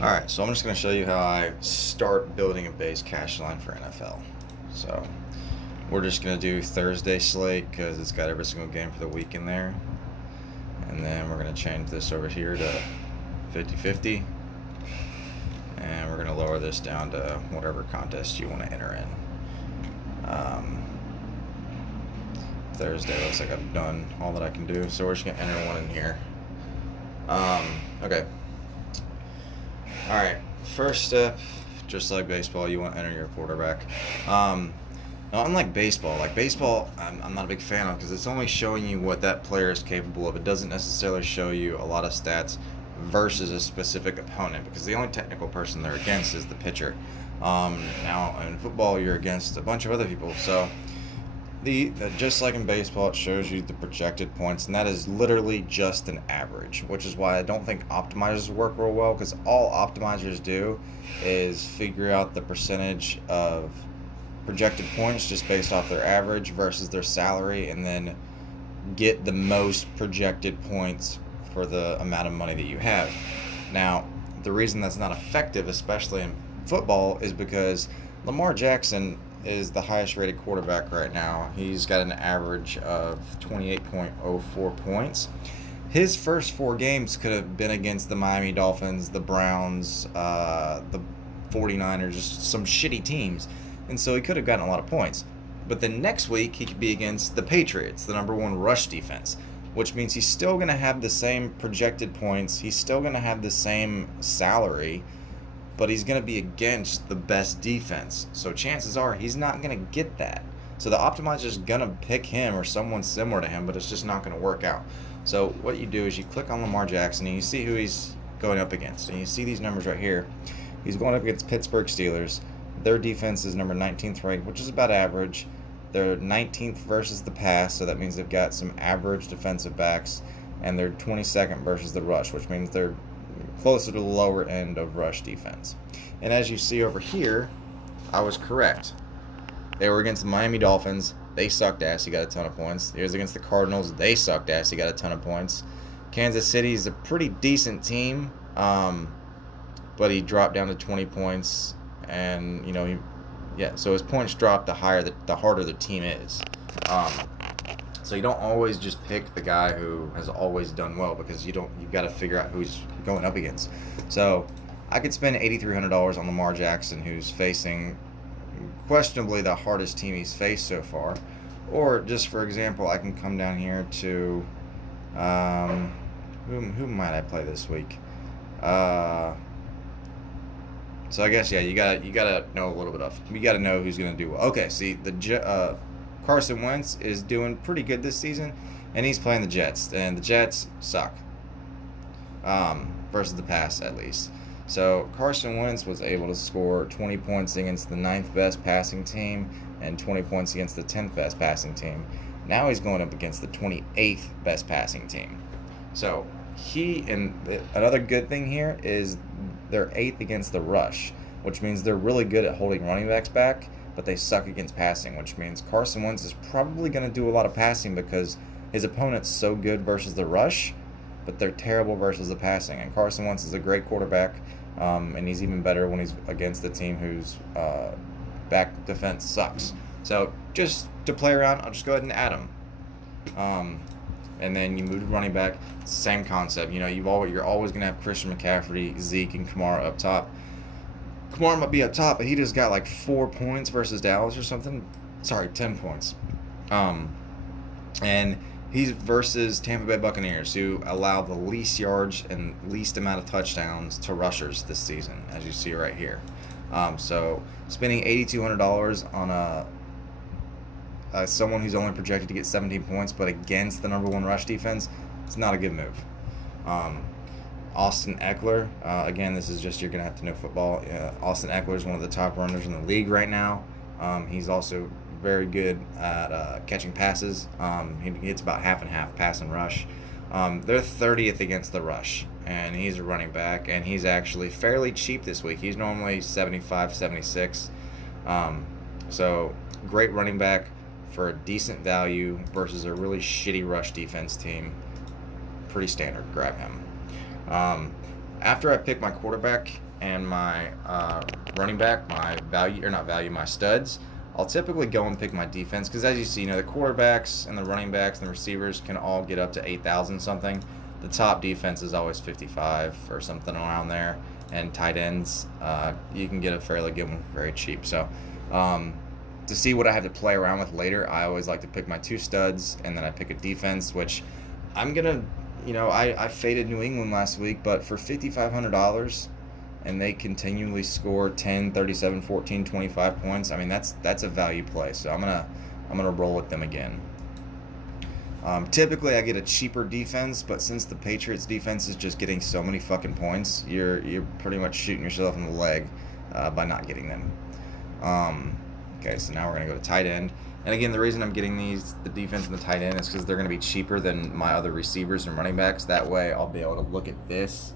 Alright, so I'm just going to show you how I start building a base cash line for NFL. So we're just going to do Thursday slate because it's got every single game for the week in there. And then we're going to change this over here to 50-50. And we're going to lower this down to whatever contest you want to enter in. Thursday looks like I've done all that I can do, so we're just going to enter one in here. Okay. Alright, first step, just like baseball, you want to enter your quarterback. Now, unlike baseball, I'm not a big fan of because it's only showing you what that player is capable of. It doesn't necessarily show you a lot of stats versus a specific opponent because the only technical person they're against is the pitcher. Now, in football, you're against a bunch of other people, so just like in baseball, it shows you the projected points, and that is literally just an average, which is why I don't think optimizers work real well, because all optimizers do is figure out the percentage of projected points just based off their average versus their salary, and then get the most projected points for the amount of money that you have. Now, the reason that's not effective, especially in football, is because Lamar Jackson is the highest rated quarterback right now. He's got an average of 28.04 points. His first 4 games could have been against the Miami Dolphins, the Browns, the 49ers, just some shitty teams. And so he could have gotten a lot of points. But then next week, he could be against the Patriots, the number 1 rush defense, which means he's still going to have the same projected points. He's still going to have the same salary, but he's going to be against the best defense. So chances are he's not going to get that. So the optimizer is going to pick him or someone similar to him, but it's just not going to work out. So what you do is you click on Lamar Jackson and you see who he's going up against. And you see these numbers right here. He's going up against Pittsburgh Steelers. Their defense is number 19th ranked, which is about average. They're 19th versus the pass, so that means they've got some average defensive backs. And they're 22nd versus the rush, which means they're closer to the lower end of rush defense. And as you see over here, I was correct. They were against the Miami Dolphins. They sucked ass. He got a ton of points. He was against the Cardinals. They sucked ass. He got a ton of points. Kansas City is a pretty decent team, but he dropped down to 20 points. And, so his points dropped the harder the team is. So you don't always just pick the guy who has always done well, because you've got to figure out who he's going up against. So I could spend $8,300 on Lamar Jackson, who's facing questionably the hardest team he's faced so far. Or just for example, I can come down here to who might I play this week? So I guess you gotta know a little bit of. You gotta know who's gonna do well. Okay, see Carson Wentz is doing pretty good this season, and he's playing the Jets, and the Jets suck versus the pass, at least. So Carson Wentz was able to score 20 points against the 9th best passing team and 20 points against the 10th best passing team. Now he's going up against the 28th best passing team. So another good thing here is they're 8th against the rush, which means they're really good at holding running backs back, but they suck against passing, which means Carson Wentz is probably going to do a lot of passing because his opponent's so good versus the rush, but they're terrible versus the passing. And Carson Wentz is a great quarterback, and he's even better when he's against the team whose back defense sucks. So just to play around, I'll just go ahead and add him. And then you move to running back, same concept. You're always going to have Christian McCaffrey, Zeke, and Kamara up top. Kamara might be up top, but he just got like 4 points versus Dallas or something. Sorry, 10 points. And he's versus Tampa Bay Buccaneers, who allow the least yards and least amount of touchdowns to rushers this season, as you see right here. So spending $8,200 on someone who's only projected to get 17 points, but against the number 1 rush defense, it's not a good move. Austin Eckler, again, this is just, you're going to have to know football. Austin Eckler is one of the top runners in the league right now. He's also very good at catching passes. He hits about half and half, pass and rush. They're 30th against the rush, and he's a running back, and he's actually fairly cheap this week. He's normally 75, 76. So great running back for a decent value versus a really shitty rush defense team. Pretty standard. Grab him. After I pick my quarterback, and my running back, my studs, I'll typically go and pick my defense because, as you see, the quarterbacks and the running backs and the receivers can all get up to 8,000 something. The top defense is always 55 or something around there, and tight ends, you can get a fairly good one very cheap. So, to see what I have to play around with later, I always like to pick my 2 studs, and then I pick a defense, which I'm gonna, I faded New England last week, but for $5,500. And they continually score 10, 37, 14, 25 points. I mean, that's a value play. So I'm gonna roll with them again. Typically, I get a cheaper defense, but since the Patriots defense is just getting so many fucking points, you're pretty much shooting yourself in the leg by not getting them. Okay, so now we're gonna go to tight end. And again, the reason I'm getting the defense and the tight end is because they're gonna be cheaper than my other receivers and running backs. That way, I'll be able to look at this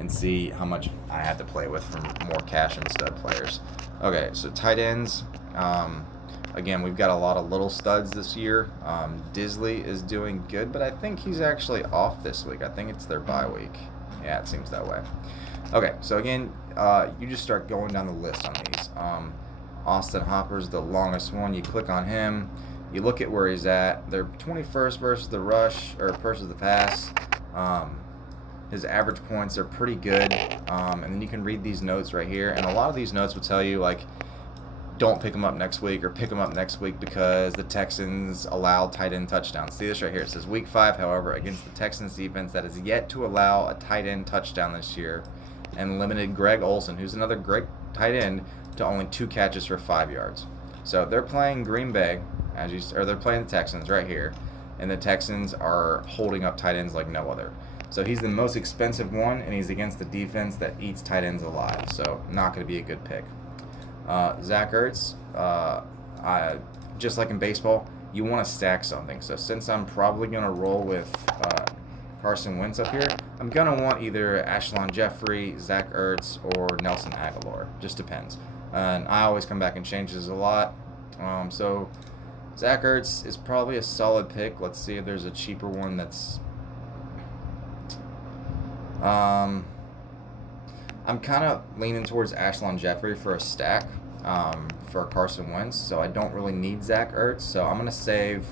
and see how much I have to play with from more cash and stud players. Okay, so tight ends. Again, we've got a lot of little studs this year. Disley is doing good, but I think he's actually off this week. I think it's their bye week. Yeah, it seems that way. Okay, so again, you just start going down the list on these. Austin Hopper's the longest one. You click on him. You look at where he's at. They're 21st versus the rush, or versus the pass. His average points are pretty good, and then you can read these notes right here, and a lot of these notes will tell you, like, don't pick him up next week, or pick him up next week because the Texans allowed tight end touchdowns. See this right here. It says week 5, however, against the Texans defense that is yet to allow a tight end touchdown this year, and limited Greg Olsen, who's another great tight end, to only 2 catches for 5 yards. So they're playing Green Bay, or they're playing the Texans right here, and the Texans are holding up tight ends like no other. So he's the most expensive one, and he's against the defense that eats tight ends alive. So not going to be a good pick. Zach Ertz, just like in baseball, you want to stack something. So since I'm probably going to roll with Carson Wentz up here, I'm going to want either Alshon Jeffrey, Zach Ertz, or Nelson Aguilar. Just depends. And I always come back and change this a lot. So Zach Ertz is probably a solid pick. Let's see if there's a cheaper one that's... I'm kind of leaning towards Alshon Jeffrey for a stack for Carson Wentz, so I don't really need Zach Ertz. So I'm going to save,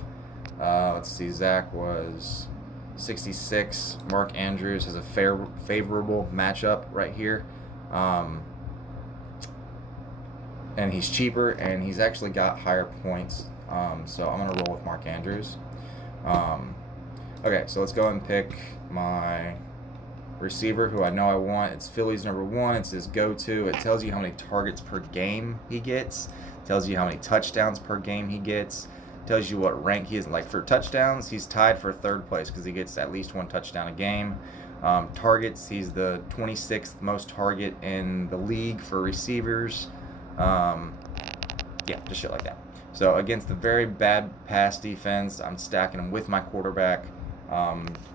let's see, Zach was 66. Mark Andrews has a favorable matchup right here. And he's cheaper, and he's actually got higher points. So I'm going to roll with Mark Andrews. Okay, so let's go and pick my receiver who I know I want. It's Philly's number 1. It's his go-to. It tells you how many targets per game he gets. It tells you how many touchdowns per game he gets. It tells you what rank he is. Like for touchdowns, he's tied for 3rd place because he gets at least 1 touchdown a game. Targets, he's the 26th most target in the league for receivers. Yeah, just shit like that. So against the very bad pass defense, I'm stacking him with my quarterback.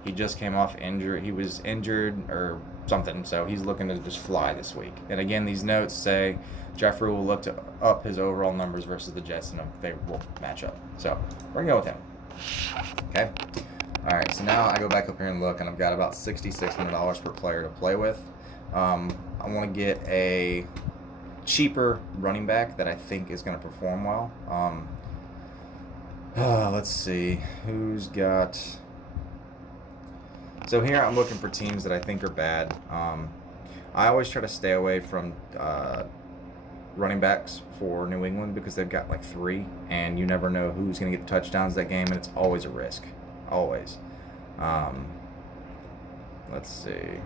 He just came off injury. He was injured or something, so he's looking to just fly this week. And again, these notes say Jeffrey will look to up his overall numbers versus the Jets in a favorable matchup. So we're going to go with him. Okay? All right, so now I go back up here and look, and I've got about $6,600 per player to play with. I want to get a cheaper running back that I think is going to perform well. Let's see. Who's got... So here I'm looking for teams that I think are bad. I always try to stay away from running backs for New England because they've got like 3, and you never know who's going to get touchdowns that game, and it's always a risk. Always. Let's see.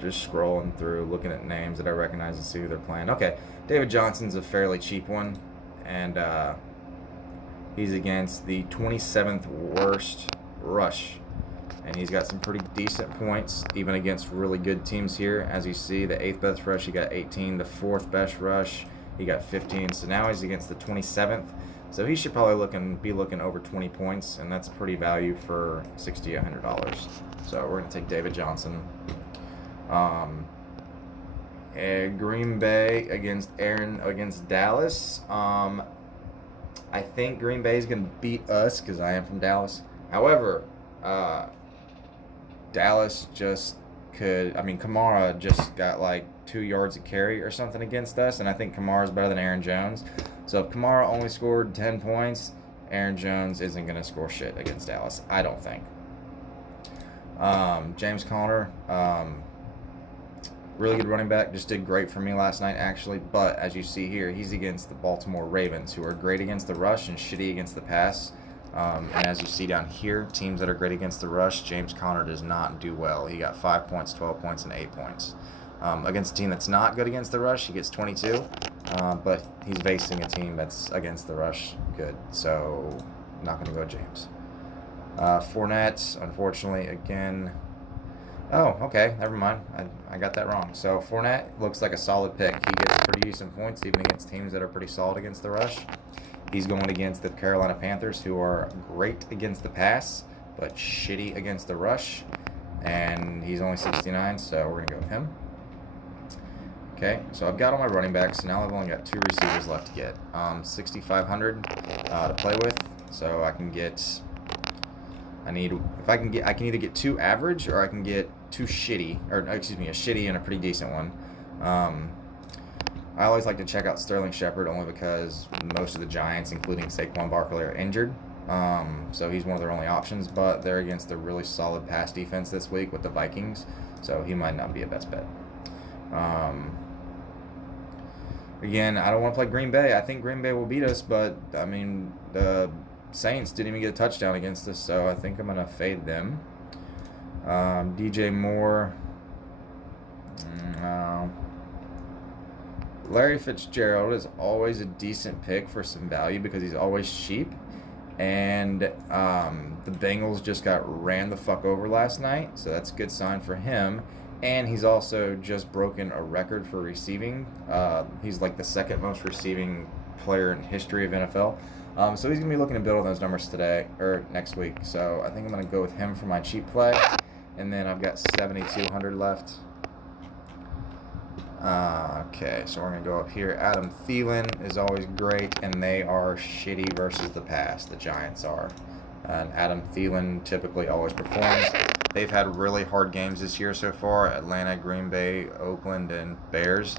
Just scrolling through, looking at names that I recognize and see who they're playing. Okay, David Johnson's a fairly cheap one, and he's against the 27th worst rush. And he's got some pretty decent points, even against really good teams here. As you see, the 8th best rush, he got 18. The 4th best rush, he got 15. So now he's against the 27th. So he should probably be looking over 20 points, and that's pretty value for $100. So we're going to take David Johnson. Green Bay against Dallas. I think Green Bay is going to beat us because I am from Dallas. However, Dallas just could. I mean, Kamara just got like 2 yards a carry or something against us, and I think Kamara's better than Aaron Jones. So if Kamara only scored 10 points, Aaron Jones isn't going to score shit against Dallas, I don't think. James Conner, really good running back, just did great for me last night, actually. But as you see here, he's against the Baltimore Ravens, who are great against the rush and shitty against the pass. And as you see down here, teams that are great against the rush, James Conner does not do well. He got 5 points, 12 points, and 8 points. Against a team that's not good against the rush, he gets 22. But he's facing a team that's against the rush good. So, not going to go James. Fournette, unfortunately, again. Oh, okay, never mind. I got that wrong. So, Fournette looks like a solid pick. He gets pretty decent points, even against teams that are pretty solid against the rush. He's going against the Carolina Panthers, who are great against the pass, but shitty against the rush. And he's only 69, so we're going to go with him. Okay, so I've got all my running backs. Now I've only got 2 receivers left to get. 6,500 to play with, so I can get. I can either get 2 average or I can get 2 shitty, or excuse me, a shitty and a pretty decent one. I always like to check out Sterling Shepard only because most of the Giants, including Saquon Barkley, are injured. So he's one of their only options, but they're against a really solid pass defense this week with the Vikings, so he might not be a best bet. Again, I don't want to play Green Bay. I think Green Bay will beat us, but, I mean, the Saints didn't even get a touchdown against us, so I think I'm going to fade them. DJ Moore. Larry Fitzgerald is always a decent pick for some value because he's always cheap. And the Bengals just got ran the fuck over last night, so that's a good sign for him. And he's also just broken a record for receiving. He's like the 2nd most receiving player in history of NFL. So he's going to be looking to build on those numbers today or next week. So I think I'm going to go with him for my cheap play. And then I've got 7,200 left. Okay, so we're going to go up here. Adam Thielen is always great, and they are shitty versus the pass. The Giants are. And Adam Thielen typically always performs. They've had really hard games this year so far. Atlanta, Green Bay, Oakland, and Bears.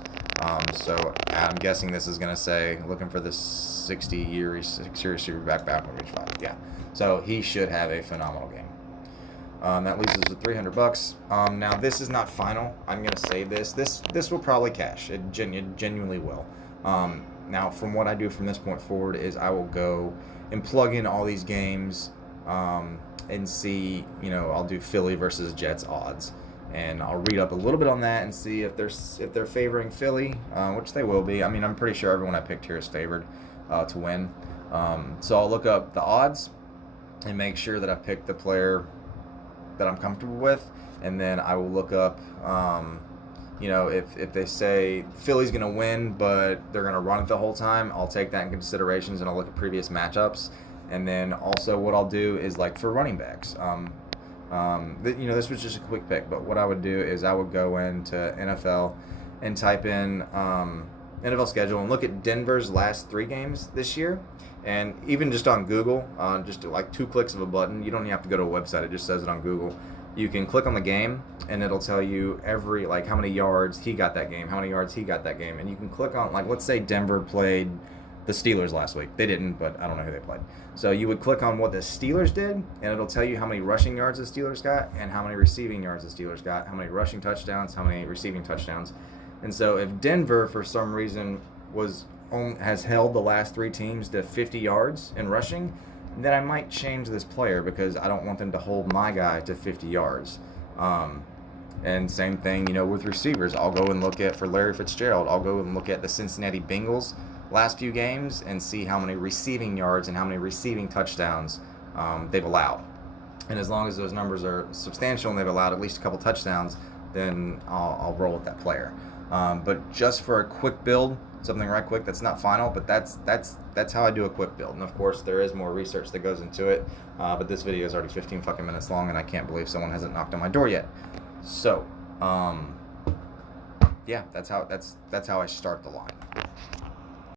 So I'm guessing this is going to say, looking for the 60-year receiver back on reach 5. Yeah. So he should have a phenomenal game. That leaves us with $300. Now this is not final. I'm going to save this. This will probably cash. It genuinely will. Now from what I do from this point forward is I will go and plug in all these games and see, I'll do Philly versus Jets odds. And I'll read up a little bit on that and see if they're favoring Philly, which they will be. I mean, I'm pretty sure everyone I picked here is favored to win. So I'll look up the odds and make sure that I picked the player that I'm comfortable with, and then I will look up, if they say Philly's going to win, but they're going to run it the whole time, I'll take that in considerations, and I'll look at previous matchups. And then also what I'll do is, like, for running backs, this was just a quick pick, but what I would do is I would go into NFL and type in NFL schedule and look at Denver's last 3 games this year. And even just on Google, just like 2 clicks of a button, you don't even have to go to a website, it just says it on Google. You can click on the game, and it'll tell you how many yards he got that game, how many yards he got that game. And you can click on, like, let's say Denver played the Steelers last week. They didn't, but I don't know who they played. So you would click on what the Steelers did, and it'll tell you how many rushing yards the Steelers got and how many receiving yards the Steelers got, how many rushing touchdowns, how many receiving touchdowns. And so if Denver, for some reason, has held the last 3 teams to 50 yards in rushing, then I might change this player because I don't want them to hold my guy to 50 yards. And same thing, with receivers. I'll go and look at, for Larry Fitzgerald, I'll go and look at the Cincinnati Bengals last few games and see how many receiving yards and how many receiving touchdowns they've allowed. And as long as those numbers are substantial and they've allowed at least a couple touchdowns, then I'll roll with that player. But just for a quick build, something right quick that's not final, but that's how I do a quick build. And of course there is more research that goes into it, but this video is already 15 fucking minutes long and I can't believe someone hasn't knocked on my door yet. So yeah, that's how I start the line.